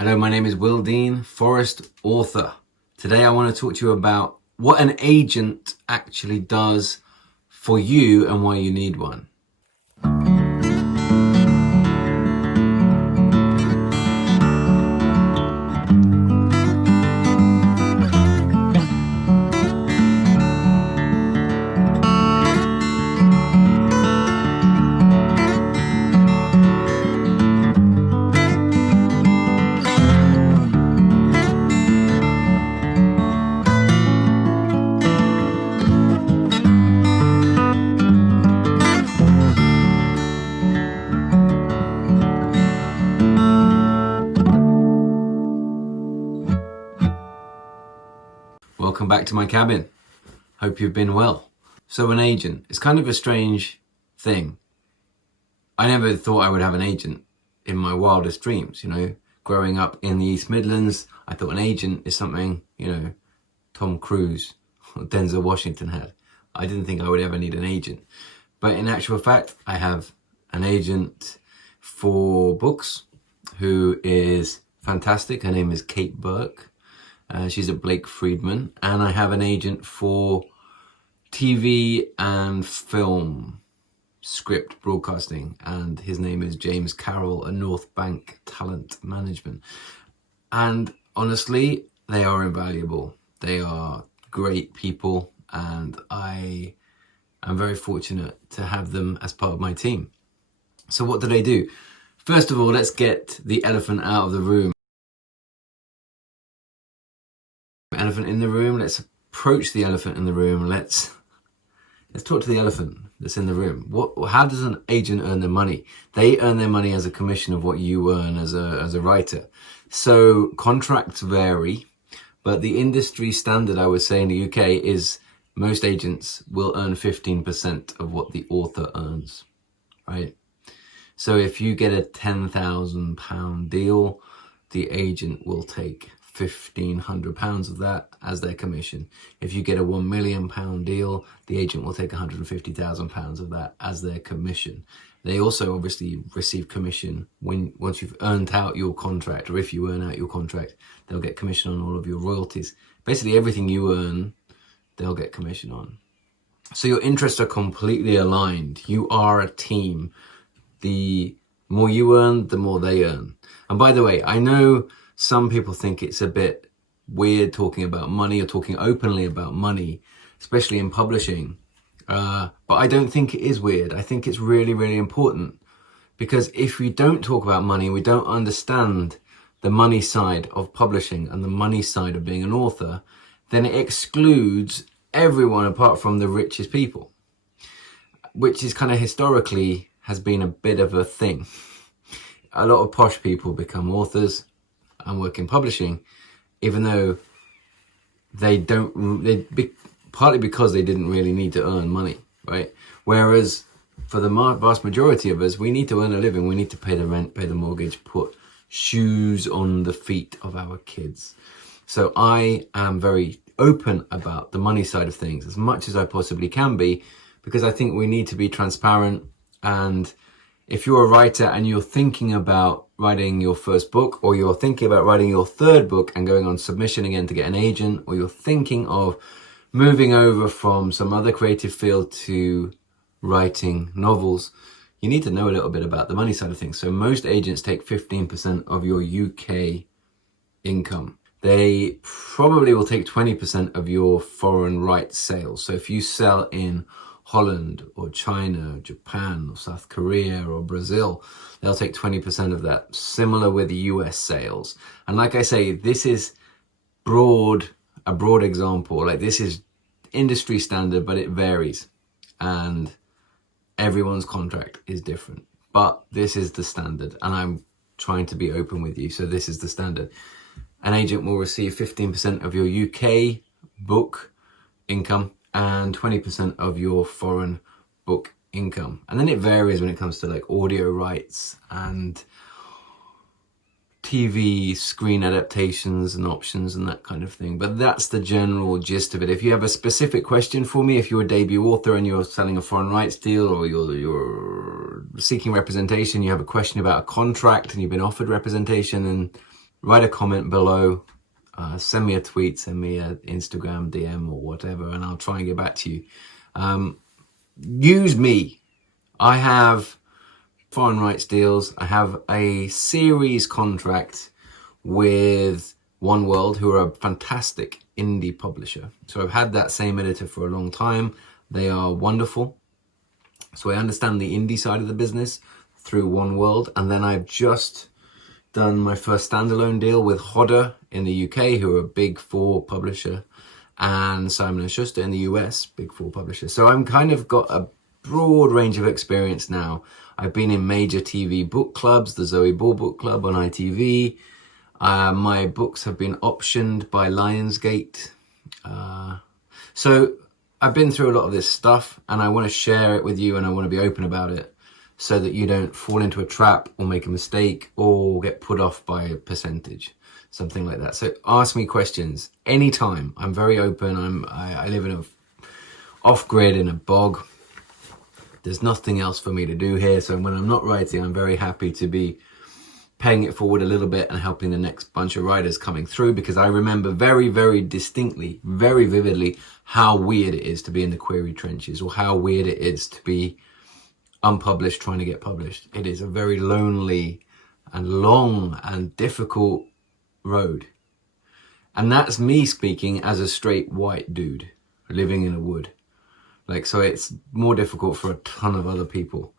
Hello, my name is Will Dean, Forest author. Today I want to talk to you about what an agent actually does for you and why you need one. Welcome back to my cabin. Hope you've been well. So an agent, it's kind of a strange thing. I never thought I would have an agent in my wildest dreams, Growing up in the East Midlands, I thought an agent is something, Tom Cruise or Denzel Washington had. I didn't think I would ever need an agent. But in actual fact, I have an agent for books who is fantastic. Her name is Kate Burke. She's at Blake Friedman. And I have an agent for TV and film script broadcasting, and his name is James Carroll at North Bank Talent Management. And honestly, they are invaluable. They are great people, and I am very fortunate to have them as part of my team. So what do they do? First of all, let's get the elephant out of the room. Elephant in the room. Let's approach the elephant in the room. Let's talk to the elephant that's in the room. How does an agent earn their money? They earn their money as a commission of what you earn as a writer. So contracts vary, but the industry standard, I would say, in the UK is most agents will earn 15% of what the author earns, right? So if you get a £10,000 deal, the agent will take £1,500 of that as their commission. If you get a £1 million deal, the agent will take £150,000 of that as their commission. They also obviously receive commission once you've earned out your contract, or if you earn out your contract, they'll get commission on all of your royalties. Basically everything you earn, they'll get commission on. So your interests are completely aligned. You are a team. The more you earn, the more they earn. And by the way, I know some people think it's a bit weird talking about money or talking openly about money, especially in publishing. But I don't think it is weird. I think it's really, really important, because if we don't talk about money, we don't understand the money side of publishing and the money side of being an author, then it excludes everyone apart from the richest people, which is kind of historically has been a bit of a thing. A lot of posh people become authors and work in publishing, even though partly because they didn't really need to earn money, right? Whereas for the vast majority of us, we need to earn a living. We need to pay the rent, pay the mortgage, put shoes on the feet of our kids. So I am very open about the money side of things as much as I possibly can be, because I think we need to be transparent. And if you're a writer and you're thinking about writing your first book, or you're thinking about writing your third book and going on submission again to get an agent, or you're thinking of moving over from some other creative field to writing novels, you need to know a little bit about the money side of things. So most agents take 15% of your UK income. They probably will take 20% of your foreign rights sales. So if you sell in Holland or China, or Japan or South Korea or Brazil, they'll take 20% of that. Similar with the US sales. And like I say, this is a broad example. Like, this is industry standard, but it varies. And everyone's contract is different. But this is the standard. And I'm trying to be open with you. So this is the standard. An agent will receive 15% of your UK book income and 20% of your foreign book income. And then it varies when it comes to like audio rights and TV screen adaptations and options and that kind of thing. But that's the general gist of it. If you have a specific question for me, if you're a debut author and you're selling a foreign rights deal, or you're seeking representation, you have a question about a contract and you've been offered representation, then write a comment below, send me a tweet, send me an Instagram DM or whatever, and I'll try and get back to you. Use me. I have foreign rights deals. I have a series contract with One World, who are a fantastic indie publisher. So I've had that same editor for a long time. They are wonderful. So I understand the indie side of the business through One World. And then I've just done my first standalone deal with Hodder in the UK, who are a Big Four publisher, and Simon & Schuster in the US, Big Four publisher. So I'm kind of got a broad range of experience now. I've been in major TV book clubs, the Zoe Ball Book Club on ITV. My books have been optioned by Lionsgate. So I've been through a lot of this stuff, and I want to share it with you, and I want to be open about it so that you don't fall into a trap or make a mistake or get put off by a percentage, something like that. So ask me questions anytime. I'm very open. I live in a off-grid in a bog. There's nothing else for me to do here. So when I'm not writing, I'm very happy to be paying it forward a little bit and helping the next bunch of writers coming through, because I remember very, very distinctly, very vividly, how weird it is to be in the query trenches, or how weird it is to be unpublished trying to get published. It is a very lonely and long and difficult road. And that's me speaking as a straight white dude living in a wood. So it's more difficult for a ton of other people.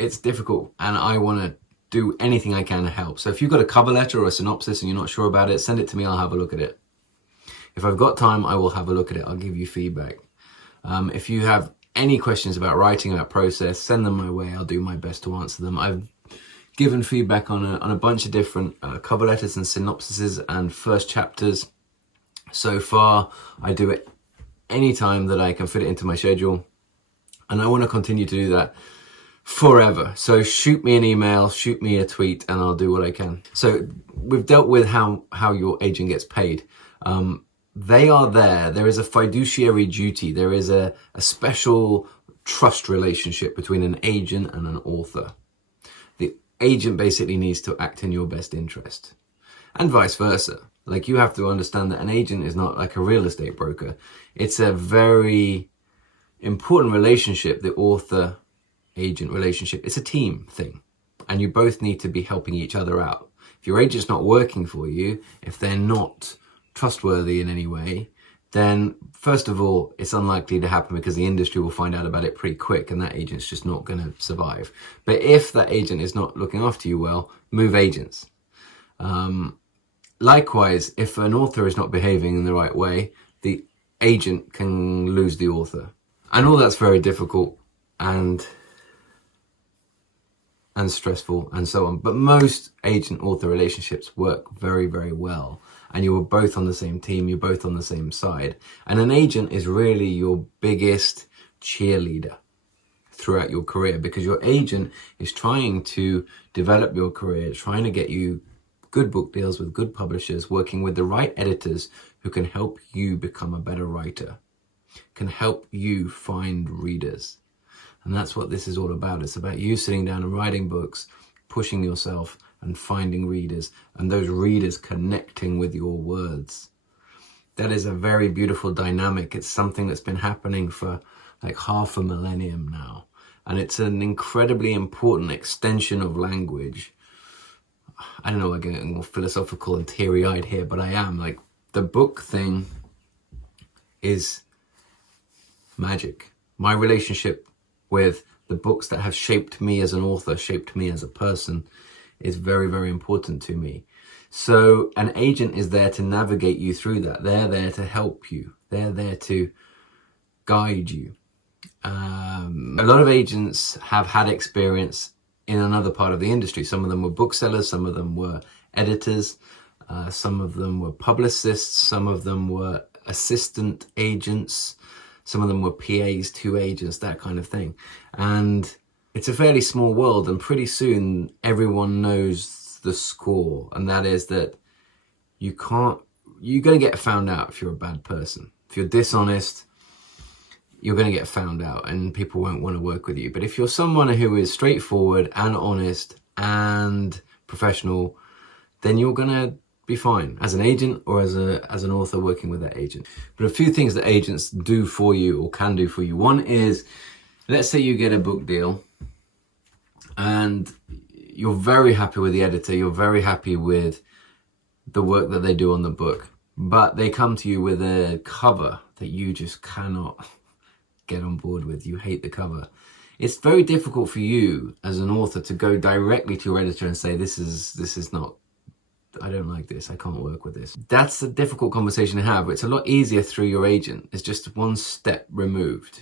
It's difficult, and I want to do anything I can to help. So if you've got a cover letter or a synopsis and you're not sure about it, send it to me. I'll have a look at it. If I've got time, I will have a look at it. I'll give you feedback. If you have any questions about writing, about process, send them my way. I'll do my best to answer them. I've given feedback on a bunch of different cover letters and synopsises and first chapters so far. I do it anytime that I can fit it into my schedule, and I want to continue to do that forever. So shoot me an email, shoot me a tweet, and I'll do what I can. So we've dealt with how your agent gets paid. They are there. There is a fiduciary duty. There is a special trust relationship between an agent and an author. The agent basically needs to act in your best interest, and vice versa. You have to understand that an agent is not like a real estate broker. It's a very important relationship, the author-agent relationship. It's a team thing, and you both need to be helping each other out. If your agent's not working for you, if they're not trustworthy in any way, then first of all, it's unlikely to happen, because the industry will find out about it pretty quick, and that agent's just not going to survive. But if that agent is not looking after you well, move agents. Likewise, if an author is not behaving in the right way, the agent can lose the author. And all that's very difficult and stressful and so on. But most agent-author relationships work very, very well. And you are both on the same team, you're both on the same side. And an agent is really your biggest cheerleader throughout your career, because your agent is trying to develop your career, trying to get you good book deals with good publishers, working with the right editors who can help you become a better writer, can help you find readers. And that's what this is all about. It's about you sitting down and writing books, pushing yourself and finding readers, and those readers connecting with your words. That is a very beautiful dynamic. It's something that's been happening for half a millennium now. And it's an incredibly important extension of language. I don't know, I'm getting more philosophical and teary-eyed here, but I am. The book thing is magic. My relationship with the books that have shaped me as an author, shaped me as a person, is very, very important to me. So an agent is there to navigate you through that. They're there to help you. They're there to guide you. A lot of agents have had experience in another part of the industry. Some of them were booksellers, some of them were editors, some of them were publicists, some of them were assistant agents, some of them were PAs to agents, that kind of thing. And it's a fairly small world, and pretty soon everyone knows the score, and that is that you're going to get found out if you're a bad person. If you're dishonest, you're going to get found out and people won't want to work with you. But if you're someone who is straightforward and honest and professional, then you're gonna be fine as an agent or as an author working with that agent. But a few things that agents do for you or can do for you. One is, let's say you get a book deal and you're very happy with the editor, you're very happy with the work that they do on the book, but they come to you with a cover that you just cannot get on board with. You hate the cover. It's very difficult for you as an author to go directly to your editor and say, this is not, I don't like this, I can't work with this. That's a difficult conversation to have. It's a lot easier through your agent. It's just one step removed.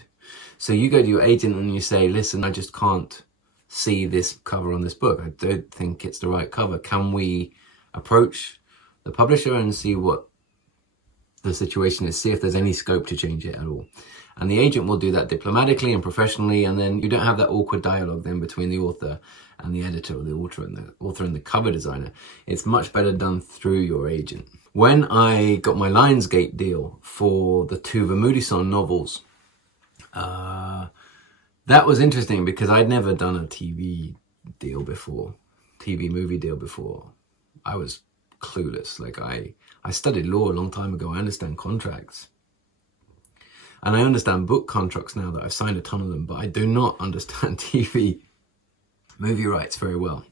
So you go to your agent and you say, listen, I just can't see this cover on this book. I don't think it's the right cover. Can we approach the publisher and see what the situation is, see if there's any scope to change it at all? And the agent will do that diplomatically and professionally, and then you don't have that awkward dialogue then between the author and the editor, or the author and the cover designer. It's much better done through your agent. When I got my Lionsgate deal for the 2 Vermudison novels, that was interesting because I'd never done a TV movie deal before. I was clueless. Like I studied law a long time ago. I understand contracts. And I understand book contracts now that I've signed a ton of them, but I do not understand TV movie rights very well.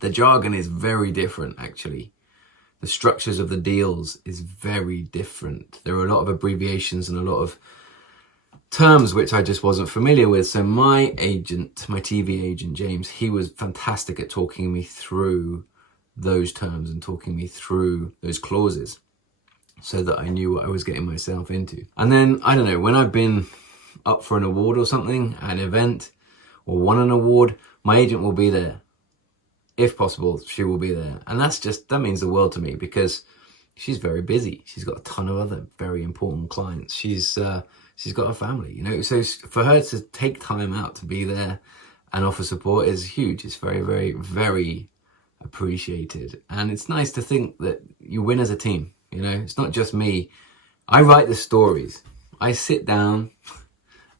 The jargon is very different, actually. The structures of the deals is very different. There are a lot of abbreviations and a lot of terms which I just wasn't familiar with. So my agent, my TV agent, James, he was fantastic at talking me through those terms and talking me through those clauses, so that I knew what I was getting myself into. And then, I don't know, when I've been up for an award or something, an event, or won an award, my agent will be there. If possible, she will be there. And that means the world to me, because she's very busy. She's got a ton of other very important clients. She's got a family, you know, so for her to take time out to be there and offer support is huge. It's very, very, very appreciated. And it's nice to think that you win as a team. You know, it's not just me. I write the stories. I sit down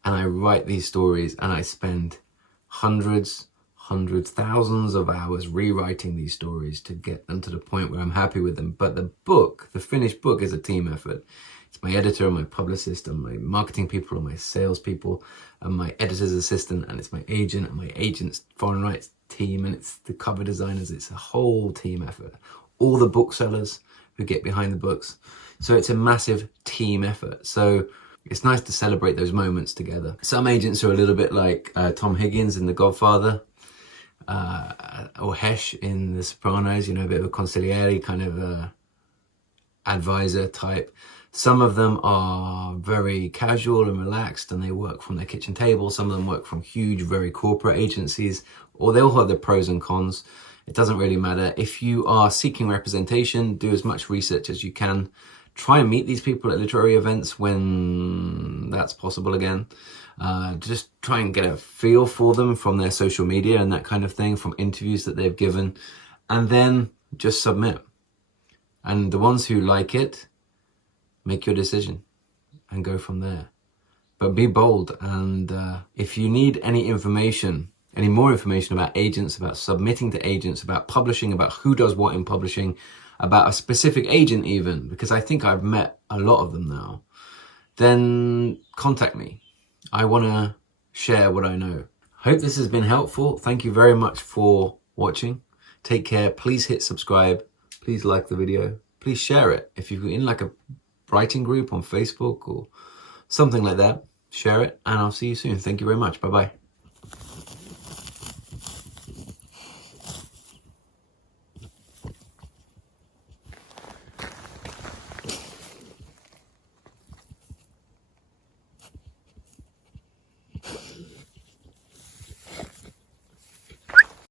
and I write these stories, and I spend hundreds, thousands of hours rewriting these stories to get them to the point where I'm happy with them. But the book, the finished book, is a team effort. It's my editor and my publicist and my marketing people and my sales people and my editor's assistant, and it's my agent and my agent's foreign rights team, and it's the cover designers. It's a whole team effort. All the booksellers who get behind the books. So it's a massive team effort. So it's nice to celebrate those moments together. Some agents are a little bit like Tom Higgins in The Godfather, or Hesh in The Sopranos, you know, a bit of a consigliere kind of advisor type. Some of them are very casual and relaxed, and they work from their kitchen table. Some of them work from huge, very corporate agencies, or they all have their pros and cons. It doesn't really matter. If you are seeking representation, do as much research as you can. Try and meet these people at literary events when that's possible again. Just try and get a feel for them from their social media and that kind of thing, from interviews that they've given, and then just submit. And the ones who like it, make your decision and go from there. But be bold, and if you need any more information about agents, about submitting to agents, about publishing, about who does what in publishing, about a specific agent even, because I think I've met a lot of them now, then contact me. I want to share what I know. Hope this has been helpful. Thank you very much for watching. Take care. Please hit subscribe. Please like the video. Please share it. If you're in like a writing group on Facebook or something like that, share it, and I'll see you soon. Thank you very much. Bye-bye.